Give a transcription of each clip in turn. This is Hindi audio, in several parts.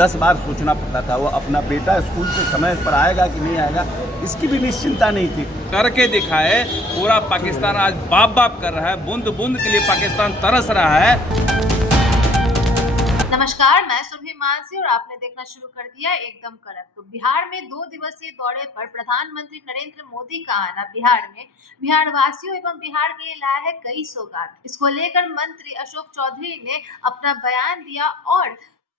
10 बार सोचना पड़ता था। वो अपना बेटा स्कूल से समय पर आएगा कि नहीं आएगा, इसकी भी निश्चिंता नहीं थी। करके दिखाए, पूरा पाकिस्तान आज बाप बाप कर रहा है, बूंद बूंद के लिए पाकिस्तान तरस रहा है। नमस्कार, मैं सुरभि मानसी और आपने देखना शुरू कर दिया एकदम कड़क। तो बिहार में 2 दिवसीय दौरे पर प्रधानमंत्री नरेंद्र मोदी का आना बिहार में बिहार वासियों एवं बिहार के लिए लाया है कई सौगात। इसको लेकर मंत्री अशोक चौधरी ने अपना बयान दिया और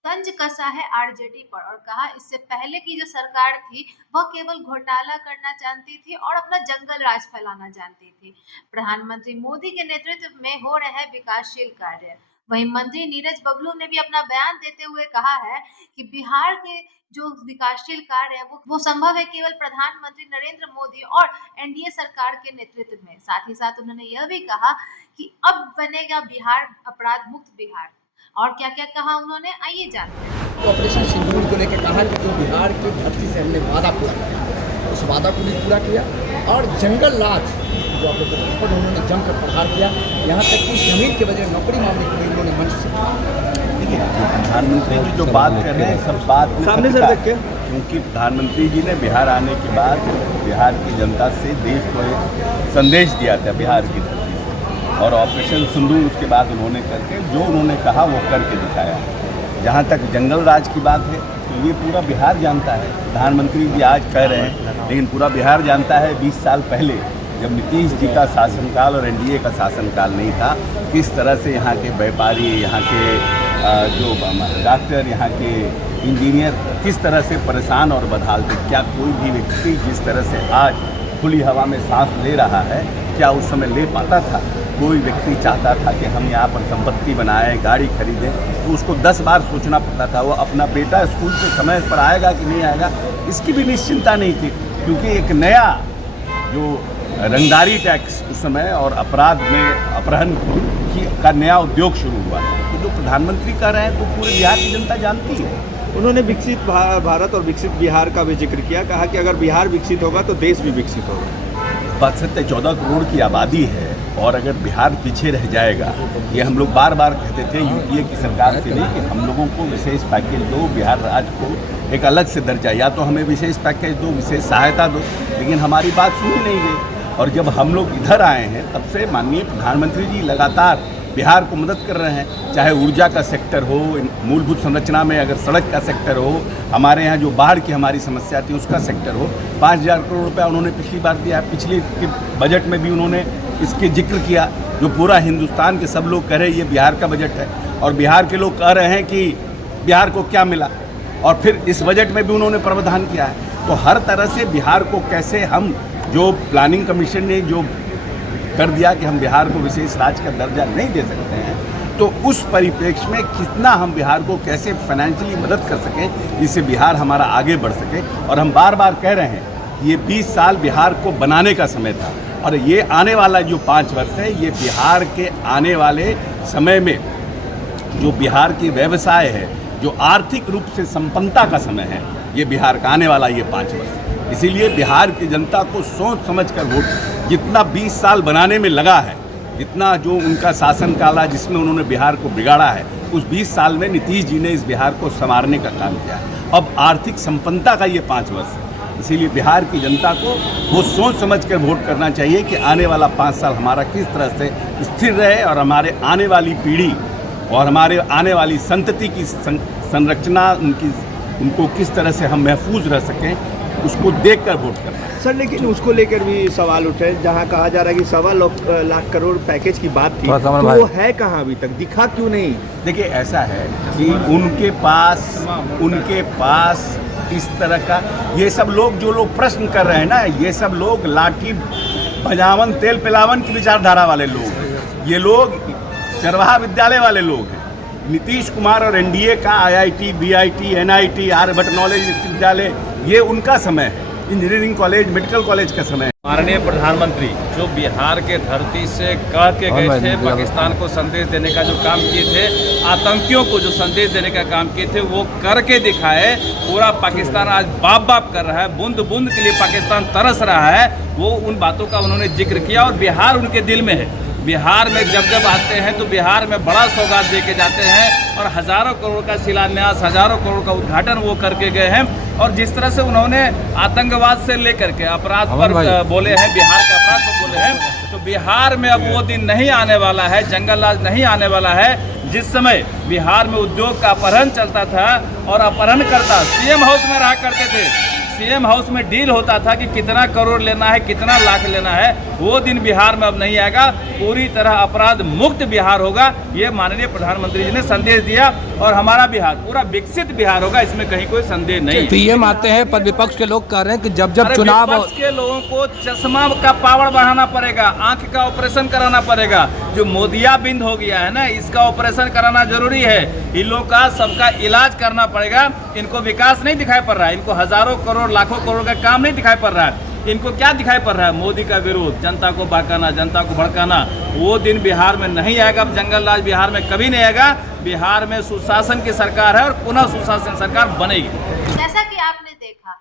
तंज कसा है आरजेडी पर और कहा इससे पहले की जो सरकार थी वह केवल घोटाला करना जानती थी और अपना जंगल राज फैलाना जानती थी। प्रधानमंत्री मोदी के नेतृत्व में हो रहे हैं विकासशील कार्य। वहीं मंत्री नीरज बबलू ने भी अपना बयान देते हुए कहा है कि बिहार के जो विकासशील कार्य है वो संभव है केवल प्रधानमंत्री नरेंद्र मोदी और एनडीए सरकार के नेतृत्व में। साथ ही साथ उन्होंने यह भी कहा कि अब बनेगा बिहार अपराध मुक्त बिहार। और क्या क्या कहा उन्होंने, आइए जानते हैं। ऑपरेशन सिंदूर को लेकर कहा कि जो बिहार की धरती से हमने वादा पूरा किया उस वादा को भी पूरा किया और जंगल राज जो आप लोगों उस पर उन्होंने जमकर प्रहार किया। यहाँ तक कि जमीन के बजाय नौकरी मामले को भी उन्होंने मंच से देखिए, प्रधानमंत्री जी जो बात कर रहे हैं सब बात सामने से देख के, क्योंकि प्रधानमंत्री जी ने बिहार आने के बाद बिहार की जनता से देश को एक संदेश दिया था बिहार की धरती से, और ऑपरेशन सिंदूर उसके बाद उन्होंने करके जो उन्होंने कहा वो करके दिखाया। जहाँ तक जंगल राज की बात है तो ये पूरा बिहार जानता है। प्रधानमंत्री जी आज कह रहे हैं लेकिन पूरा बिहार जानता है 20 साल पहले जब नीतीश जी का शासनकाल और एनडीए का शासनकाल नहीं था, किस तरह से यहाँ के व्यापारी, यहाँ के जो डॉक्टर, यहाँ के इंजीनियर किस तरह से परेशान और बदहाल थे। क्या कोई भी व्यक्ति जिस तरह से आज खुली हवा में सांस ले रहा है, क्या उस समय ले पाता था? कोई व्यक्ति चाहता था कि हम यहाँ पर संपत्ति बनाएं, गाड़ी खरीदें, तो उसको 10 बार सोचना पड़ता था। वो अपना बेटा स्कूल से समय पर आएगा कि नहीं आएगा, इसकी भी निश्चिंता नहीं थी, क्योंकि एक नया जो रंगदारी टैक्स उस समय और अपराध में अपहरण का नया उद्योग शुरू हुआ। तो जो प्रधानमंत्री कर रहे हैं तो पूरे बिहार की जनता जानती है। उन्होंने विकसित भारत और विकसित बिहार का भी जिक्र किया, कहा कि अगर बिहार विकसित होगा तो देश भी विकसित होगा। बात सत्य, 14 करोड़ की आबादी है और अगर बिहार पीछे रह जाएगा, ये हम लोग बार बार कहते थे यूपीए की सरकार से नहीं कि हम लोगों को विशेष पैकेज दो, बिहार राज्य को एक अलग से दर्जा, या तो हमें विशेष पैकेज दो, विशेष सहायता दो, लेकिन हमारी बात सुनी नहीं गई। और जब हम लोग इधर आए हैं तब से माननीय प्रधानमंत्री जी लगातार बिहार को मदद कर रहे हैं, चाहे ऊर्जा का सेक्टर हो, मूलभूत संरचना में अगर सड़क का सेक्टर हो, हमारे यहाँ जो बाढ़ की हमारी समस्या थी उसका सेक्टर हो। 5,000 करोड़ रुपया उन्होंने पिछली बार दिया, पिछले के बजट में भी उन्होंने इसके जिक्र किया, जो पूरा हिंदुस्तान के सब लोग कह रहे हैं ये बिहार का बजट है, और बिहार के लोग कह रहे हैं कि बिहार को क्या मिला, और फिर इस बजट में भी उन्होंने प्रावधान किया है। तो हर तरह से बिहार को कैसे हम, जो प्लानिंग कमीशन ने जो कर दिया कि हम बिहार को विशेष राज्य का दर्जा नहीं दे सकते हैं, तो उस परिप्रेक्ष्य में कितना हम बिहार को कैसे फाइनेंशियली मदद कर सकें जिससे बिहार हमारा आगे बढ़ सके। और हम बार बार कह रहे हैं ये 20 साल बिहार को बनाने का समय था, और ये आने वाला जो 5 वर्ष है ये बिहार के आने वाले समय में जो बिहार की व्यवसाय है, जो आर्थिक रूप से संपन्नता का समय है, ये बिहार का आने वाला ये 5 वर्ष। इसीलिए बिहार की जनता को सोच समझकर वोट, जितना 20 साल बनाने में लगा है, जितना जो उनका शासनकाल है जिसमें उन्होंने बिहार को बिगाड़ा है, उस 20 साल में नीतीश जी ने इस बिहार को संवारने का काम किया है। अब आर्थिक संपन्नता का ये 5 वर्ष है, इसीलिए बिहार की जनता को वो सोच समझकर वोट करना चाहिए कि आने वाला 5 साल हमारा किस तरह से स्थिर रहे और हमारे आने वाली पीढ़ी और हमारे आने वाली संतति की संरचना उनको किस तरह से हम महफूज रह सकें, उसको देखकर वोट करना है। सर, लेकिन उसको लेकर भी सवाल उठे, जहां कहा जा रहा है कि 1.25 लाख करोड़ पैकेज की बात थी, तो वो है कहाँ अभी तक, दिखा क्यों नहीं? देखिए, ऐसा है कि उनके पास इस तरह का ये सब लोग, जो लोग प्रश्न कर रहे हैं ना, ये सब लोग लाठी बजावन तेल पिलावन की विचारधारा वाले लोग हैं। ये लोग चरवाहा विद्यालय वाले लोग हैं। नीतीश कुमार और एनडीए का IIT, BIT, NIT, Aryabhatta knowledge विश्वविद्यालय, ये उनका समय है। इंजीनियरिंग कॉलेज, मेडिकल कॉलेज का समय है। माननीय प्रधानमंत्री जो बिहार के धरती से कह के गए थे, पाकिस्तान को संदेश देने का जो काम किए थे, आतंकियों को जो संदेश देने का काम किए थे, वो करके दिखाए। पूरा पाकिस्तान आज बाप बाप कर रहा है, बूंद बूंद के लिए पाकिस्तान तरस रहा है। वो उन बातों का उन्होंने जिक्र किया और बिहार उनके दिल में है। बिहार में जब आते हैं तो बिहार में बड़ा सौगात दे के जाते हैं और हज़ारों करोड़ का शिलान्यास, हज़ारों करोड़ का उद्घाटन वो करके गए हैं। और जिस तरह से उन्होंने आतंकवाद से लेकर के अपराध पर बोले हैं, बिहार के अपराध पर बोले हैं, तो बिहार में अब वो दिन नहीं आने वाला है, जंगल राज नहीं आने वाला है जिस समय बिहार में उद्योग का अपहरण चलता था और अपहरणकर्ता सीएम हाउस में रहा करते थे। सीएम हाउस में डील होता था कि कितना करोड़ लेना है, कितना लाख लेना है। वो दिन बिहार में अब नहीं आएगा। पूरी तरह अपराध मुक्त बिहार होगा, ये माननीय प्रधानमंत्री जी ने संदेश दिया और हमारा बिहार पूरा विकसित बिहार होगा, इसमें कहीं कोई संदेह नहीं। पीएम आते हैं पर विपक्ष के लोग कह रहे हैं कि जब चुनाव, विपक्ष के लोगों को चश्मा का पावर बढ़ाना पड़ेगा, आंख का ऑपरेशन कराना पड़ेगा। जो मोतियाबिंद हो गया है ना, इसका ऑपरेशन कराना जरूरी है। इन लोगों का सबका इलाज करना पड़ेगा। इनको विकास नहीं दिखाई पड़ रहा है, इनको हजारों करोड़ लाखों करोड़ का काम नहीं दिखाई पड़ रहा है। इनको क्या दिखाई पड़ रहा है? मोदी का विरोध, जनता को बहकाना, जनता को भड़काना। वो दिन बिहार में नहीं आएगा। अब जंगल राज बिहार में कभी नहीं आएगा। बिहार में सुशासन की सरकार है और पुनः सुशासन सरकार बनेगी। जैसा कि आपने देखा,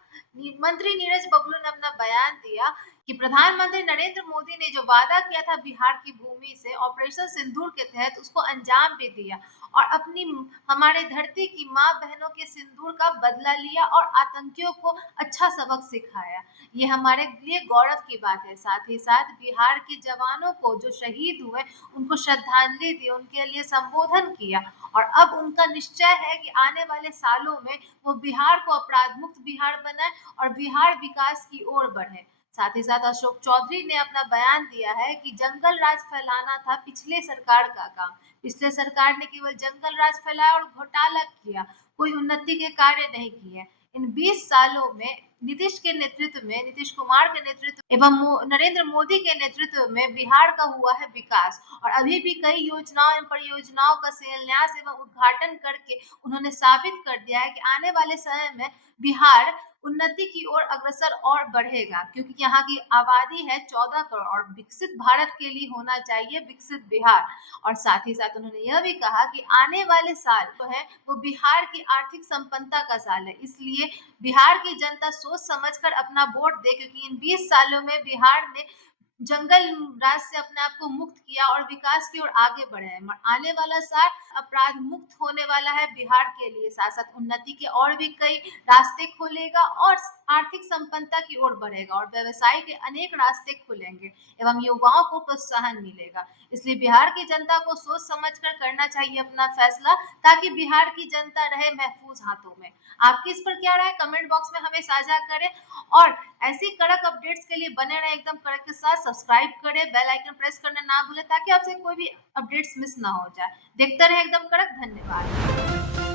मंत्री नीरज बबलू ने अपना बयान दिया कि प्रधानमंत्री नरेंद्र मोदी ने जो वादा किया था बिहार की भूमि से ऑपरेशन सिंदूर के तहत, उसको अंजाम भी दिया और अपनी हमारे धरती की माँ बहनों के सिंदूर का बदला लिया और आतंकियों को अच्छा सबक सिखाया। ये हमारे लिए गौरव की बात है। साथ ही साथ बिहार के जवानों को जो शहीद हुए उनको श्रद्धांजलि दी, उनके लिए संबोधन किया और अब उनका निश्चय है कि आने वाले सालों में वो बिहार को अपराध मुक्त बिहार बनाए और बिहार विकास की ओर बढ़े। साथ ही साथ अशोक चौधरी ने अपना बयान दिया है कि जंगल राज फैलाना था पिछले सरकार का काम। पिछले सरकार ने केवल जंगल राज फैलाया और घोटाला किया, कोई उन्नति के कार्य नहीं किए। इन 20 सालों में नीतीश के नेतृत्व में, नीतीश कुमार के नेतृत्व एवं नरेंद्र मोदी के नेतृत्व में बिहार का हुआ है विकास और अभी भी कई योजनाओं एवं परियोजनाओं का शिलान्यास एवं उद्घाटन करके उन्होंने साबित कर दिया है कि आने वाले समय में बिहार उन्नति की ओर अग्रसर और बढ़ेगा, क्योंकि यहाँ की आबादी है 14 करोड़ और विकसित भारत के लिए होना चाहिए विकसित बिहार। और साथ ही साथ उन्होंने यह भी कहा कि आने वाले साल जो है वो बिहार की आर्थिक संपन्नता का साल है, इसलिए बिहार की जनता सोच समझकर अपना वोट दे, क्योंकि इन 20 सालों में बिहार ने जंगल राज से अपने आप को मुक्त किया और विकास की ओर आगे बढ़े हैं। आने वाला साल अपराध मुक्त होने वाला है बिहार के लिए, साथ साथ उन्नति के और भी कई रास्ते खोलेगा और आर्थिक संपन्नता की ओर बढ़ेगा और व्यवसाय के अनेक रास्ते खुलेंगे एवं युवाओं को प्रोत्साहन मिलेगा। इसलिए बिहार की जनता को सोच समझकर करना चाहिए अपना फैसला, ताकि बिहार की जनता रहे महफूज हाथों में। आपकी इस पर क्या राय, कमेंट बॉक्स में हमें साझा करें और ऐसी कड़क अपडेट्स के लिए बने रहे एकदम कड़क के साथ। सब्सक्राइब करें, बेल आइकन प्रेस करना ना भूलें ताकि आपसे कोई भी अपडेट्स मिस ना हो जाए। देखते रहे एकदम कड़क। धन्यवाद।